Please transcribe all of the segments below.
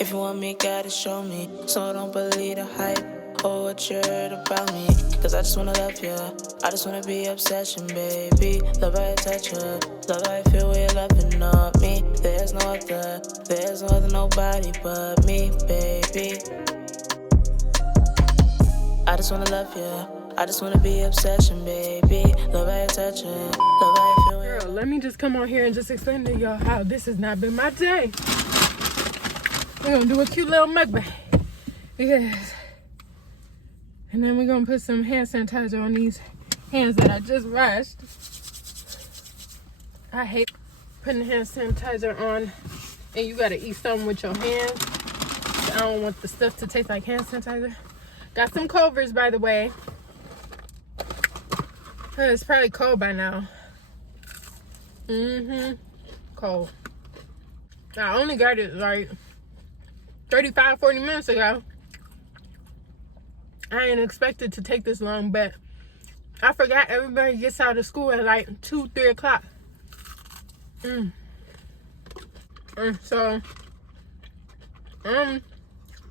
If you want me, gotta show me. So don't believe the hype or what you heard about me. Cause I just wanna love you. I just wanna be obsession, baby. Love how I touch you. Love how I feel when you're loving on me. There's no other nobody but me, baby. I just wanna love you. I just wanna be obsession, baby. Love how I touch you. Love how I feel. Girl, let me just come on here and just explain to y'all how this has not been my day. We're gonna do a cute little mukbang. Yes. And then we're gonna put some hand sanitizer on these hands that I just washed. I hate putting hand sanitizer on and you gotta eat something with your hands. I don't want the stuff to taste like hand sanitizer. Got some Culvers, by the way. It's probably cold by now. Cold. I only got it like 35-40 minutes ago. I ain't expected to take this long, but I forgot everybody gets out of school at like 2-3 o'clock. So I'm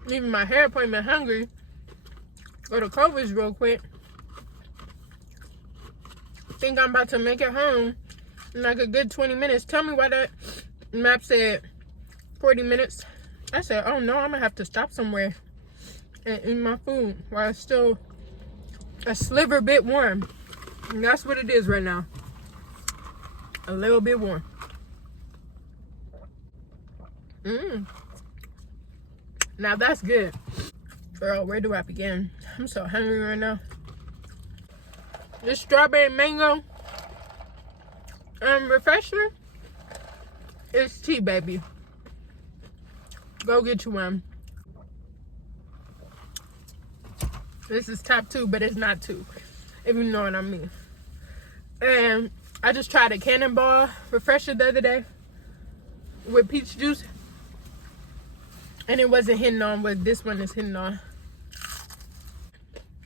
leaving my hair appointment hungry. Go to Culver's real quick. Think I'm about to make it home in like a good 20 minutes. Tell me why that map said 40 minutes. I said, oh no, I'm gonna have to stop somewhere and eat my food while it's still a sliver bit warm. And that's what it is right now. A little bit warm. Now that's good. Girl, where do I begin? I'm so hungry right now. This strawberry mango refresher is tea, baby. Go get you one. This is top 2, but it's not 2, if you know what I mean. And I just tried a Cannonball refresher the other day with peach juice, and it wasn't hitting on what this one is hitting on.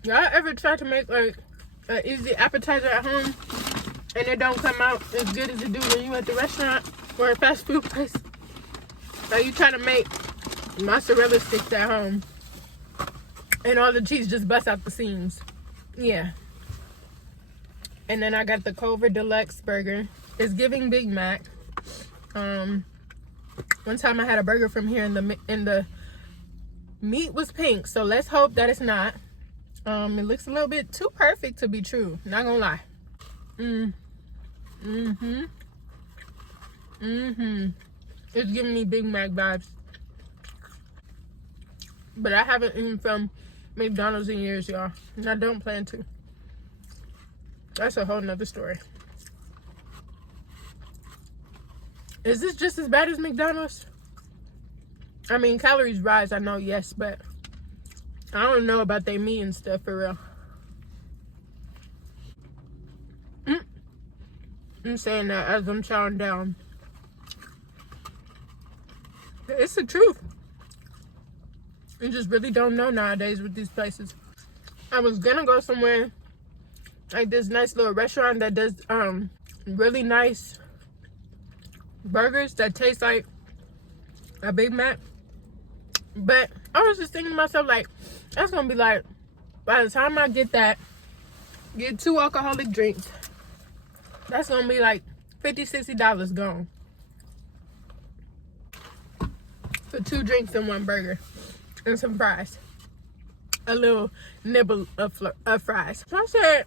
Y'all ever try to make like an easy appetizer at home and it don't come out as good as it do when you at the restaurant or a fast food place? Like you try to make mozzarella sticks at home and all the cheese just busts out the seams. Yeah. And then I got the Culver Deluxe burger. It's giving Big Mac. One time I had a burger from here and the meat was pink, so let's hope that it's not. It looks a little bit too perfect to be true, not gonna lie. It's giving me Big Mac vibes. But I haven't eaten from McDonald's in years, y'all. And I don't plan to. That's a whole nother story. Is this just as bad as McDonald's? I mean, calories rise, I know, yes, but I don't know about their meat and stuff for real. I'm saying that as I'm chowing down. It's the truth. You just really don't know nowadays with these places. I was gonna go somewhere like this nice little restaurant that does really nice burgers that taste like a Big Mac. But I was just thinking to myself, like, that's gonna be like, by the time I get 2 alcoholic drinks, that's gonna be like $50-$60 gone for 2 drinks and 1 burger and some fries, a little nibble of fries. So I said,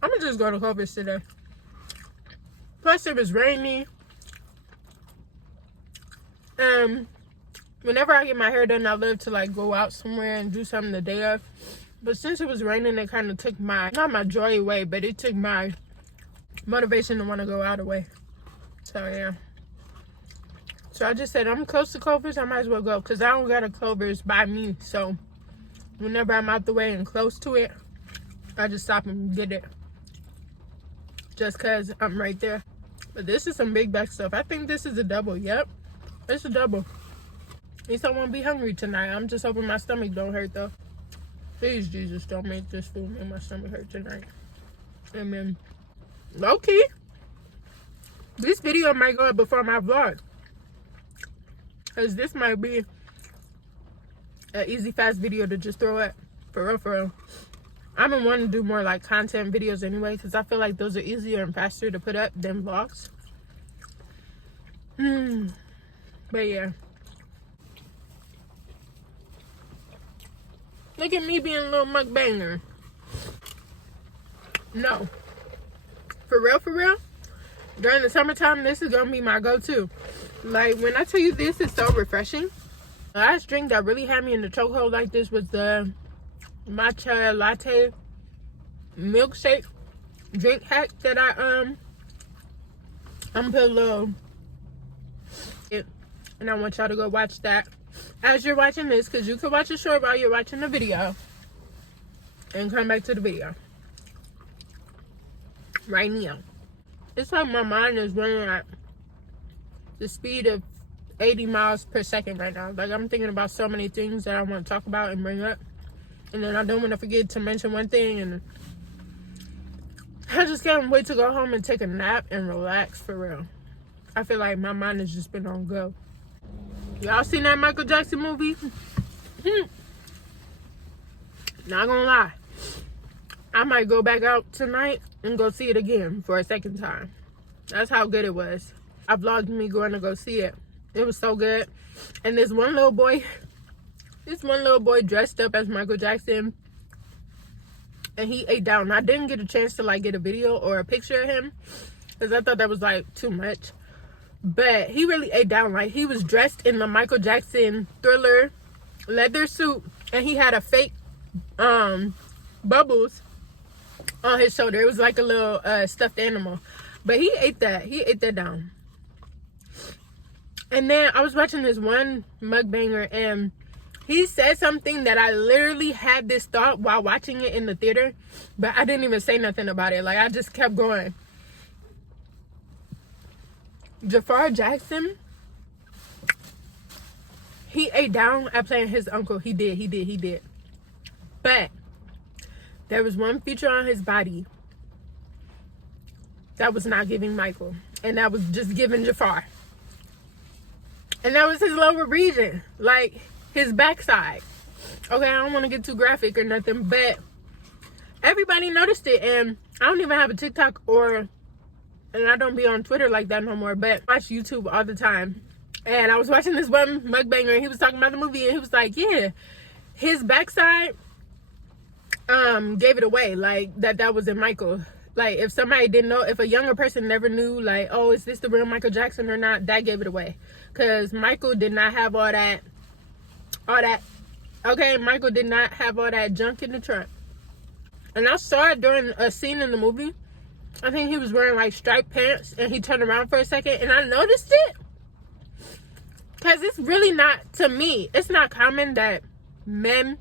I'm gonna just go to Culver's today. Plus it was rainy. Whenever I get my hair done, I love to like go out somewhere and do something the day of. But since it was raining, it kind of took not my joy away, but it took my motivation to want to go out away. So yeah. So I just said, I'm close to Culver's, I might as well go. Because I don't got a Culver's by me. So whenever I'm out the way and close to it, I just stop and get it. Just because I'm right there. But this is some big back stuff. I think this is a double. Yep. It's a double. At least I won't be hungry tonight. I'm just hoping my stomach don't hurt though. Please, Jesus, don't make this food make my stomach hurt tonight. Amen. Low-key, this video might go up before my vlog. Because this might be an easy, fast video to just throw up. For real, for real. I've been wanting to do more like content videos anyway, because I feel like those are easier and faster to put up than vlogs. But yeah. Look at me being a little mukbanger. No. For real, during the summertime, this is going to be my go-to. Like, when I tell you this is so refreshing. The last drink that really had me in the chokehold like this was the matcha latte milkshake drink hack that I'm gonna put a little and I want y'all to go watch that as you're watching this, because you can watch it short while you're watching the video and come back to the video right now. It's like my mind is running at the speed of 80 miles per second right now. Like, I'm thinking about so many things that I want to talk about and bring up, and then I don't want to forget to mention one thing, and I just can't wait to go home and take a nap and relax for real. I feel like my mind has just been on go. Y'all seen that Michael Jackson movie? Not gonna lie, I might go back out tonight and go see it again for a second time. That's how good it was. I vlogged me going to go see it. It was so good. And this one little boy dressed up as Michael Jackson, and he ate down. I didn't get a chance to like get a video or a picture of him because I thought that was like too much. But he really ate down. Like, he was dressed in the Michael Jackson Thriller leather suit, and he had a fake bubbles on his shoulder. It was like a little stuffed animal. But he ate that down. And then I was watching this one mukbanger, and he said something that I literally had this thought while watching it in the theater, but I didn't even say nothing about it. Like, I just kept going. Jafar Jackson, he ate down at playing his uncle. He did. But there was one feature on his body that was not giving Michael, and that was just giving Jafar. And that was his lower region, like his backside. Okay, I don't want to get too graphic or nothing, but everybody noticed it. And I don't even have a TikTok and I don't be on Twitter like that no more, but I watch YouTube all the time. And I was watching this one mukbanger, and he was talking about the movie, and he was like, yeah, his backside gave it away, like that wasn't Michael. Like, if somebody didn't know, if a younger person never knew, like, oh, is this the real Michael Jackson or not, that gave it away. Because Michael did not have all that, okay, Michael did not have all that junk in the trunk. And I saw it during a scene in the movie. I think he was wearing like striped pants, and he turned around for a second, and I noticed it. Because it's really not, to me, it's not common that men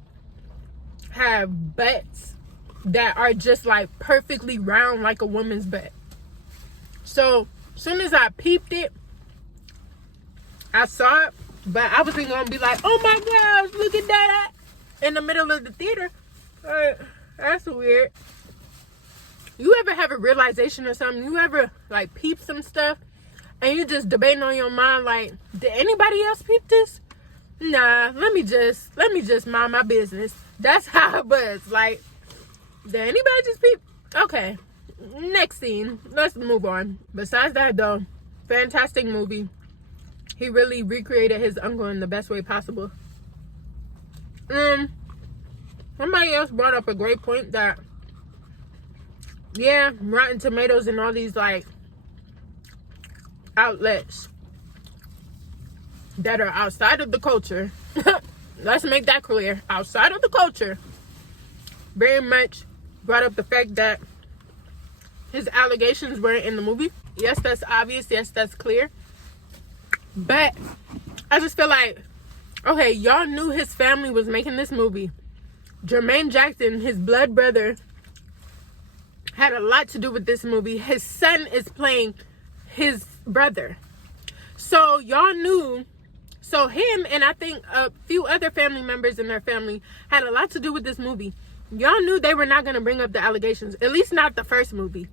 have butts that are just like perfectly round like a woman's butt. So as soon as I peeped it, I saw it, but I wasn't gonna be like, oh my gosh, look at that in the middle of the theater. That's weird. You ever have a realization or something? You ever like peep some stuff and you just debating on your mind like, did anybody else peep this? Nah, let me just mind my business. That's how it was. Like, did anybody just peep? Okay, next scene. Let's move on. Besides that though, fantastic movie. He really recreated his uncle in the best way possible. Somebody else brought up a great point that, yeah, Rotten Tomatoes and all these like outlets that are outside of the culture, let's make that clear, outside of the culture, very much brought up the fact that his allegations weren't in the movie. Yes, that's obvious. Yes, that's clear. But I just feel like, okay, y'all knew his family was making this movie. Jermaine Jackson, his blood brother, had a lot to do with this movie. His son is playing his brother. So y'all knew. So him and I think a few other family members in their family had a lot to do with this movie. Y'all knew they were not going to bring up the allegations. At least not the first movie.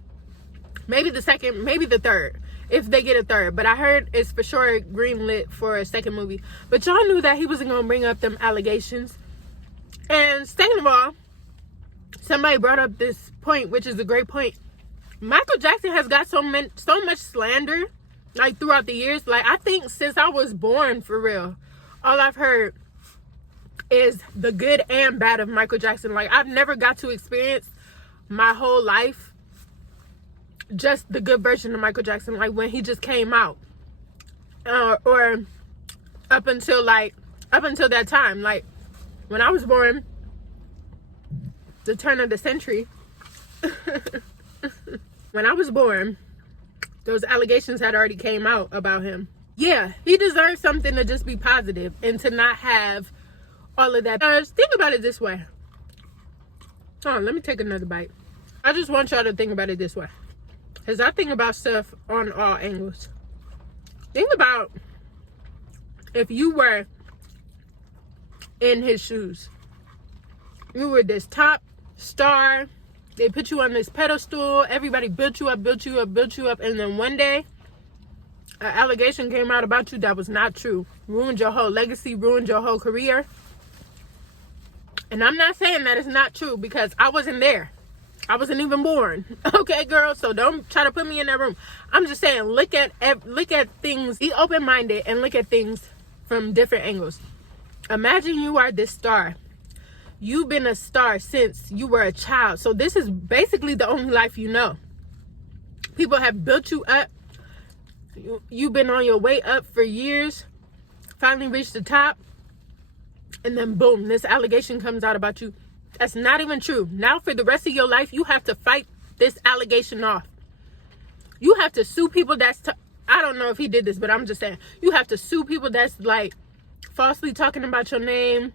Maybe the second, maybe the third. if they get a third. But I heard it's for sure greenlit for a second movie. But y'all knew that he wasn't gonna bring up them allegations. And second of all, somebody brought up this point, which is a great point. Michael Jackson has got so much slander, like, throughout the years. Like, I think since I was born, for real, all I've heard is the good and bad of Michael Jackson. Like, I've never got to experience my whole life just the good version of Michael Jackson, like when he just came out, or up until that time. Like, when I was born, the turn of the century, when I was born, those allegations had already came out about him. Yeah, he deserves something to just be positive and to not have all of that. Think about it this way. Hold on, let me take another bite. I just want y'all to think about it this way, because I think about stuff on all angles. Think about if you were in his shoes. You were this top star. They put you on this pedestal. Everybody built you up, and then one day, an allegation came out about you that was not true. Ruined your whole legacy, ruined your whole career. And I'm not saying that it's not true, because I wasn't there. I wasn't even born. Okay, girl? So don't try to put me in that room. I'm just saying, look at things, be open-minded, and look at things from different angles. Imagine you are this star. You've been a star since you were a child. So this is basically the only life you know. People have built you up. You've been on your way up for years. Finally reached the top. And then boom, this allegation comes out about you. That's not even true. Now for the rest of your life, you have to fight this allegation off. You have to sue people I don't know if he did this, but I'm just saying. You have to sue people that's like falsely talking about your name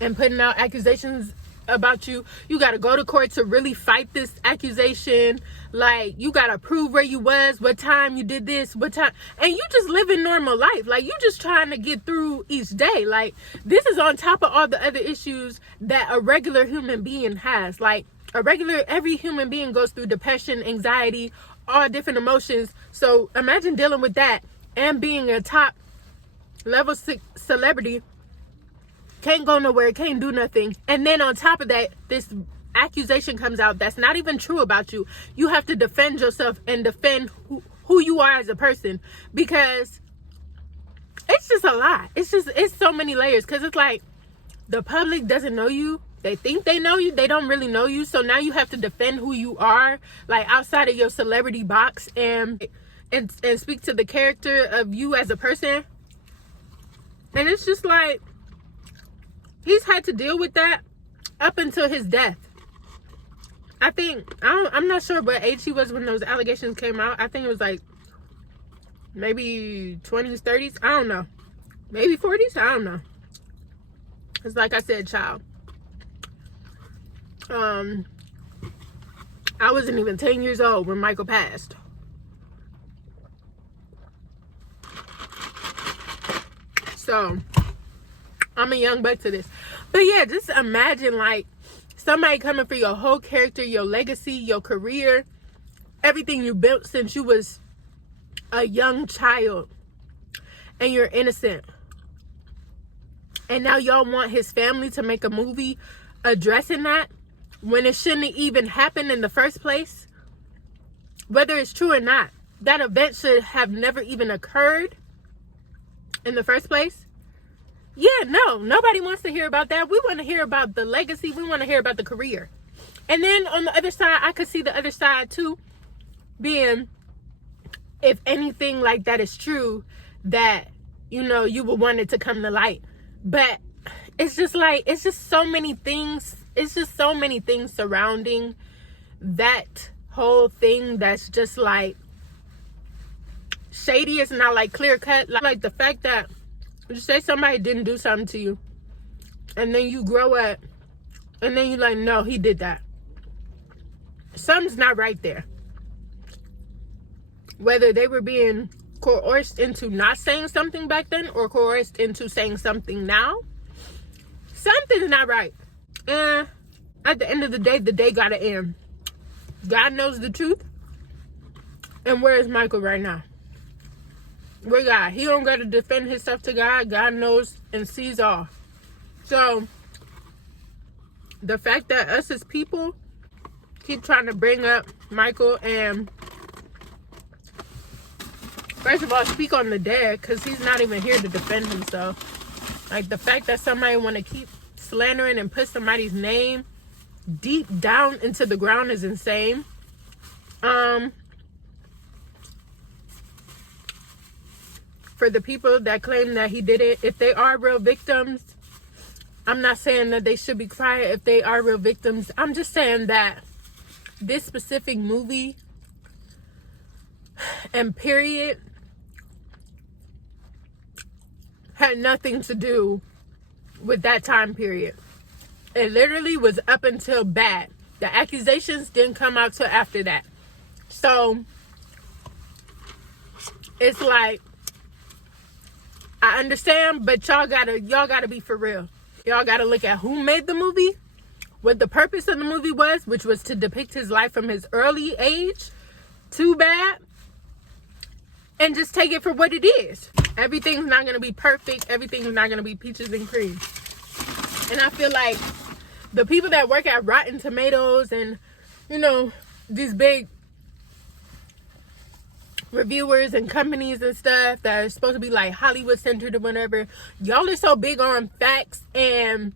and putting out accusations about you. You got to go to court to really fight this accusation. Like, you got to prove where you was, what time you did this, what time. And you just living normal life. Like, you just trying to get through each day. Like, this is on top of all the other issues that a regular human being has. Like, every human being goes through depression, anxiety, all different emotions. So imagine dealing with that and being a top level celebrity. Can't go nowhere, can't do nothing. And then on top of that, this accusation comes out that's not even true about you. You have to defend yourself and defend who you are as a person, because it's just a lot. It's so many layers, because it's like the public doesn't know you. They think they know you. They don't really know you. So now you have to defend who you are, like outside of your celebrity box, and speak to the character of you as a person. And it's just like, he's had to deal with that up until his death. I think, I'm not sure what age he was when those allegations came out. I think it was like maybe 20s, 30s. I don't know. Maybe 40s. I don't know. It's like I said, child. I wasn't even 10 years old when Michael passed. So I'm a young buck to this. But yeah, just imagine like somebody coming for your whole character, your legacy, your career, everything you built since you was a young child, and you're innocent. And now y'all want his family to make a movie addressing that when it shouldn't even happen in the first place. Whether it's true or not, that event should have never even occurred in the first place. Yeah, no, nobody wants to hear about that. We want to hear about the legacy. We want to hear about the career. And then on the other side, I could see the other side too, being, if anything like that is true, that, you know, you would want it to come to light. But it's just like, it's just so many things. It's just so many things surrounding that whole thing that's just like shady. It's not like clear cut. Like the fact that you say somebody didn't do something to you, and then you grow up, and then you're like, no, he did that. Something's not right there. Whether they were being coerced into not saying something back then, or coerced into saying something now, something's not right. And at the end of the day gotta end. God knows the truth, And where is Michael right now? Where God? He don't got to defend himself to God. God knows and sees all. So the fact that us as people keep trying to bring up Michael and, first of all, speak on the dead, because he's not even here to defend himself. Like, the fact that somebody want to keep slandering and put somebody's name deep down into the ground is insane. For the people that claim that he did it, if they are real victims, I'm not saying that they should be quiet if they are real victims. I'm just saying that this specific movie and period had nothing to do with that time period. It literally was up until bad. The accusations didn't come out till after that. So it's like, I understand, but y'all gotta be for real. Y'all gotta look at who made the movie, what the purpose of the movie was, which was to depict his life from his early age to bad, and just take it for what it is. Everything's not gonna be perfect. Everything's not gonna be peaches and cream. And I feel like the people that work at Rotten Tomatoes and, you know, these big reviewers and companies and stuff that are supposed to be like Hollywood centered or whatever, y'all are so big on facts and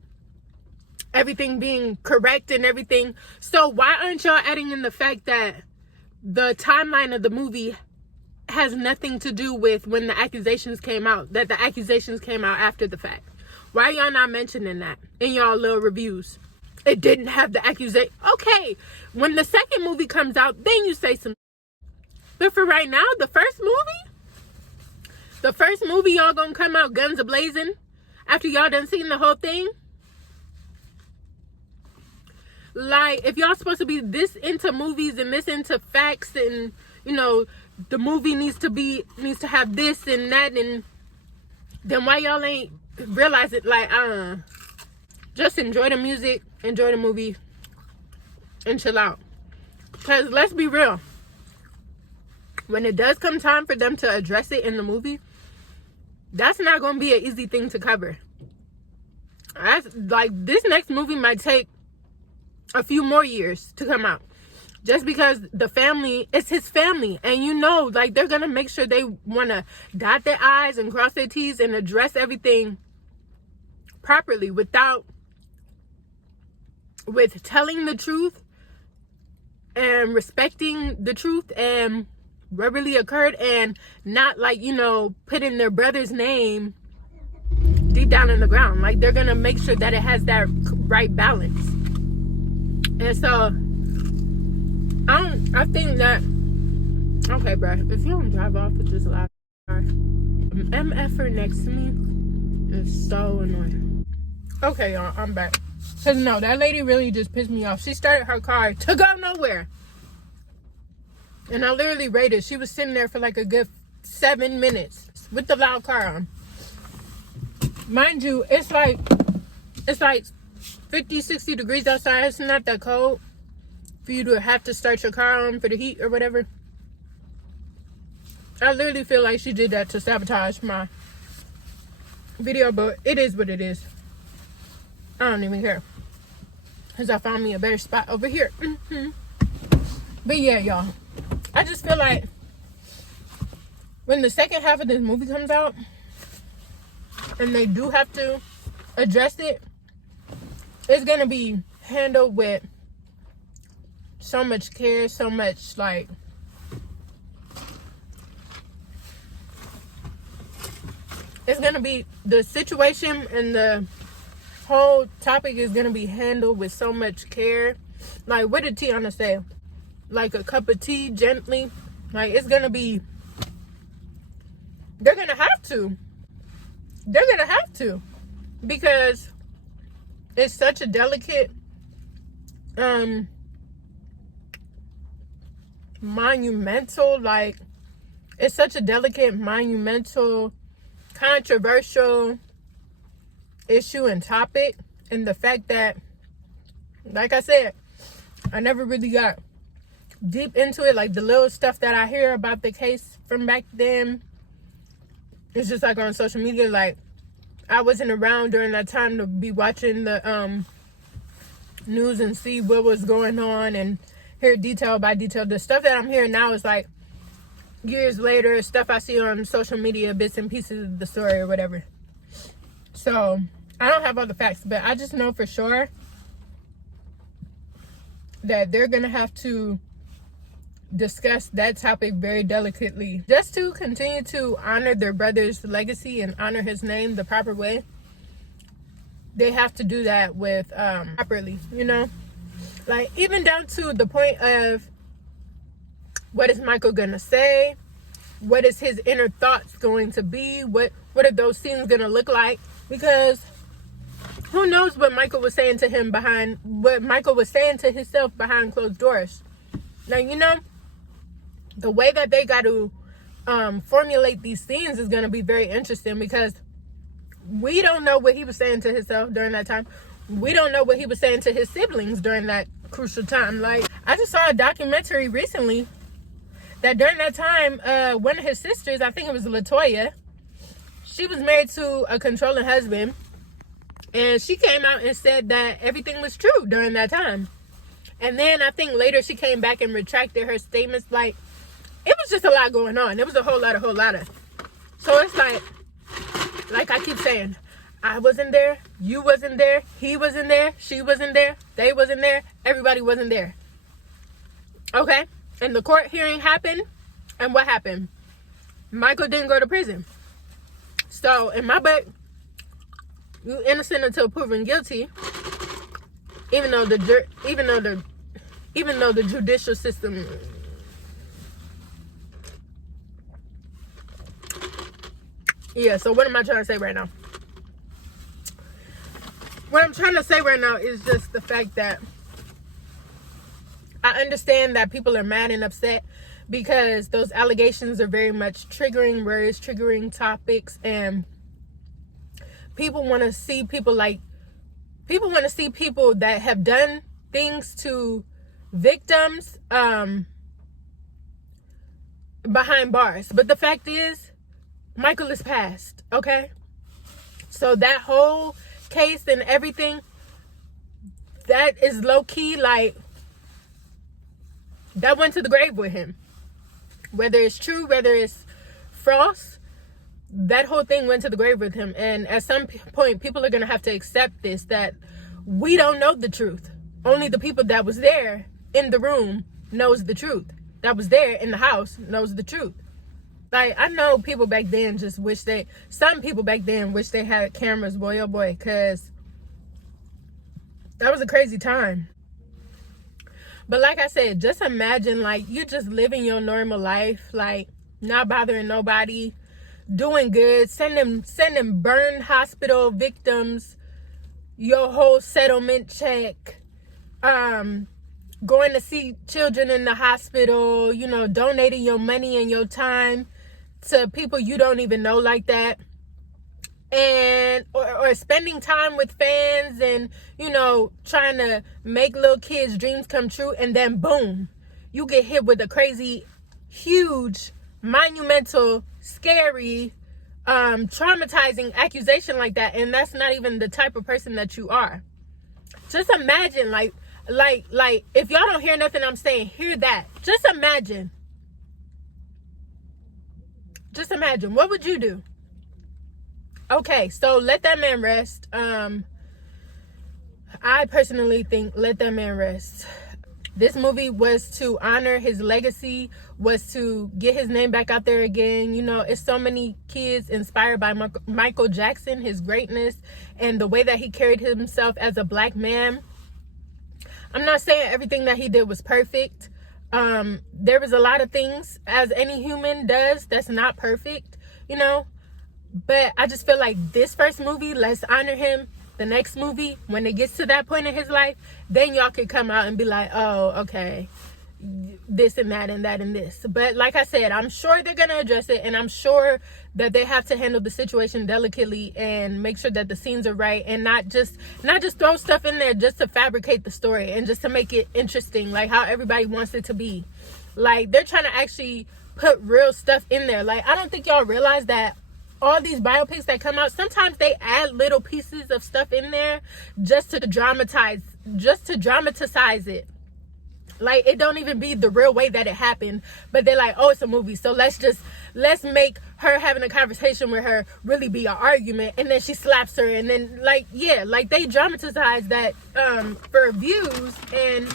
everything being correct and everything. So why aren't y'all adding in the fact that the timeline of the movie has nothing to do with when the accusations came out, that the accusations came out after the fact? Why y'all not mentioning that in y'all little reviews? It didn't have the accusation. Okay, when the second movie comes out, then you say some. But for right now, the first movie y'all gonna come out guns a-blazing after y'all done seen the whole thing? Like, if y'all supposed to be this into movies and this into facts and, you know, the movie needs to have this and that, and then why y'all ain't realize it? Like, just enjoy the music, enjoy the movie, and chill out. Because let's be real, when it does come time for them to address it in the movie, that's not going to be an easy thing to cover. That's, like, this next movie might take a few more years to come out. Just because the family, it's his family. And you know, like, they're going to make sure they want to dot their I's and cross their T's and address everything properly with telling the truth and respecting the truth and what really occurred, and not, like, you know, putting their brother's name deep down in the ground. Like, they're gonna make sure that it has that right balance. And so I think that, okay, bro, if you don't drive off with this loud car, MFer next to me is so annoying. Okay, y'all, I'm back. Cause no, that lady really just pissed me off. She started her car to go nowhere. And I literally rated. She was sitting there for like a good 7 minutes with the loud car on. Mind you, it's like 50, 60 degrees outside. It's not that cold for you to have to start your car on for the heat or whatever. I literally feel like she did that to sabotage my video, but it is what it is. I don't even care. Because I found me a better spot over here. But yeah, y'all. I just feel like when the second half of this movie comes out and they do have to address it, it's going to be handled with so much care, so much, like, it's going to be, the situation and the whole topic is going to be handled with so much care. Like, what did Tiana say? Like a cup of tea, gently. Like, it's gonna be, they're gonna have to, because it's such a delicate, monumental, like, it's such a delicate, monumental, controversial issue and topic. And the fact that, like I said, I never really got deep into it. Like the little stuff that I hear about the case from back then, it's just like on social media. Like I wasn't around during that time to be watching the news and see what was going on and hear detail by detail. The stuff that I'm hearing now is like years later, stuff I see on social media, bits and pieces of the story or whatever. So I don't have all the facts, but I just know for sure that they're gonna have to discuss that topic very delicately, just to continue to honor their brother's legacy and honor his name the proper way. They have to do that with properly, you know, like even down to the point of what is Michael gonna say, what is his inner thoughts going to be, what are those scenes gonna look like, because who knows what Michael was saying to himself behind closed doors. Now, you know, the way that they got to formulate these scenes is going to be very interesting, because we don't know what he was saying to himself during that time. We don't know what he was saying to his siblings during that crucial time. Like, I just saw a documentary recently that during that time, one of his sisters, I think it was LaToya, she was married to a controlling husband, and she came out and said that everything was true during that time. And then I think later she came back and retracted her statements. Like, it was just a lot going on. It was a whole lot of. So it's like I keep saying, I wasn't there, you wasn't there, he wasn't there, she wasn't there, they wasn't there, everybody wasn't there. Okay? And the court hearing happened, and what happened? Michael didn't go to prison. So in my book, you innocent until proven guilty, even though the judicial system. Yeah, so what am I trying to say right now? What I'm trying to say right now is just the fact that I understand that people are mad and upset because those allegations are very much triggering words, triggering topics, and people want to see people that have done things to victims behind bars. But the fact is, Michael is passed, okay? So that whole case and everything, that is low-key, like, that went to the grave with him. Whether it's true, whether it's false, that whole thing went to the grave with him. And at some point, people are going to have to accept this, that we don't know the truth. Only the people that was there in the room knows the truth. That was there in the house knows the truth. Like, I know people back then just wish some people back then wish they had cameras, boy, oh boy, because that was a crazy time. But like I said, just imagine, like, you just living your normal life, like, not bothering nobody, doing good, sending burn hospital victims your whole settlement check, going to see children in the hospital, you know, donating your money and your time to people you don't even know like that, and or spending time with fans and, you know, trying to make little kids' dreams come true, and then boom, you get hit with a crazy, huge, monumental, scary, traumatizing accusation like that, and that's not even the type of person that you are. Just imagine, like if y'all don't hear nothing I'm saying, hear that. Just imagine, what would you do? Okay, so let that man rest. I personally think let that man rest. This movie was to honor his legacy, was to get his name back out there again. You know, it's so many kids inspired by Michael Jackson, his greatness, and the way that he carried himself as a black man. I'm not saying everything that he did was perfect. There was a lot of things, as any human does, that's not perfect, you know. But I just feel like this first movie, let's honor him. The next movie, when it gets to that point in his life, then y'all could come out and be like, oh, okay, this and that and that and this. But like I said, I'm sure they're gonna address it, and I'm sure that they have to handle the situation delicately and make sure that the scenes are right, and not just throw stuff in there just to fabricate the story and just to make it interesting, like how everybody wants it to be. Like, they're trying to actually put real stuff in there. Like, I don't think y'all realize that all these biopics that come out, sometimes they add little pieces of stuff in there just to dramatize it. Like, it don't even be the real way that it happened, but they're like, oh, it's a movie, so let's make her having a conversation with her really be an argument, and then she slaps her, and then, like, yeah, like, they dramatize that for views and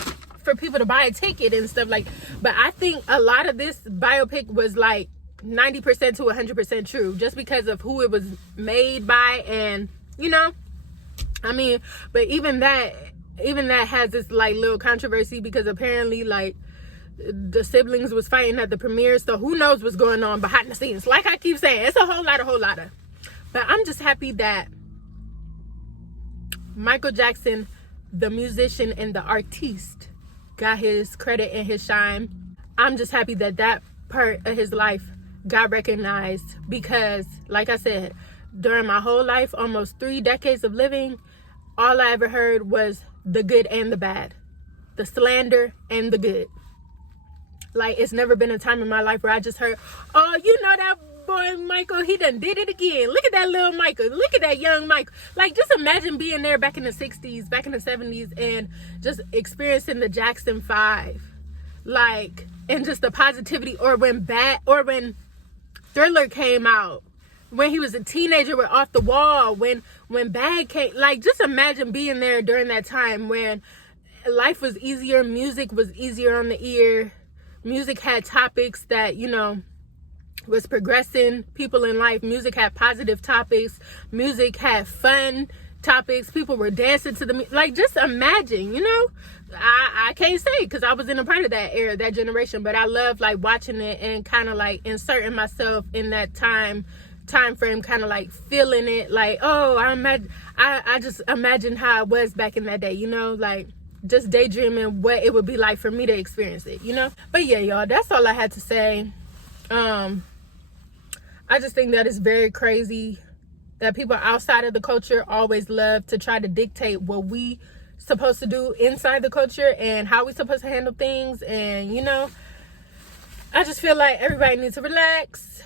for people to buy a ticket and stuff. Like, but I think a lot of this biopic was like 90% to 100% true, just because of who it was made by, and I mean, but even that has this like little controversy, because apparently like the siblings was fighting at the premiere, so who knows what's going on behind the scenes. Like I keep saying, it's a whole lot of. But I'm just happy that Michael Jackson, the musician and the artiste, got his credit and his shine. I'm just happy that that part of his life got recognized, because like I said, during my whole life, almost 3 decades of living, all I ever heard was the good and the bad, the slander and the good. Like, it's never been a time in my life where I just heard, oh, that boy Michael, he done did it again. Look at that little Michael. Look at that young Michael. Like, just imagine being there back in the 60s, back in the 70s, and just experiencing the Jackson 5. Like, and just the positivity, or when Thriller came out, when he was a teenager with Off the Wall, when Bad came. Like, just imagine being there during that time when life was easier, music was easier on the ear, music had topics that, was progressing people in life, music had positive topics, music had fun topics, people were dancing to the like, just imagine. I can't say, because I was in a part of that era, that generation, but I love like watching it and kind of like inserting myself in that time frame, kind of like feeling it, like, oh, I just imagine how it was back in that day, like just daydreaming what it would be like for me to experience it, But yeah, y'all, that's all I had to say. I just think that it's very crazy that people outside of the culture always love to try to dictate what we supposed to do inside the culture and how we supposed to handle things. And I just feel like everybody needs to relax,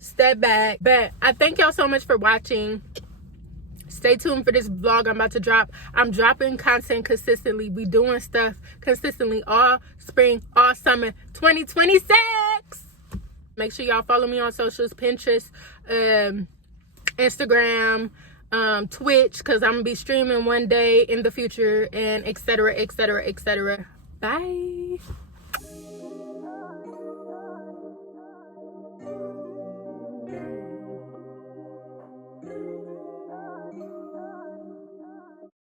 step back. But I thank y'all so much for watching. Stay tuned for this vlog I'm about to drop. I'm dropping content consistently. We doing stuff consistently all spring, all summer 2026. Make sure y'all follow me on socials, Pinterest, Instagram, Twitch, because I'm gonna be streaming one day in the future, and etc. Bye.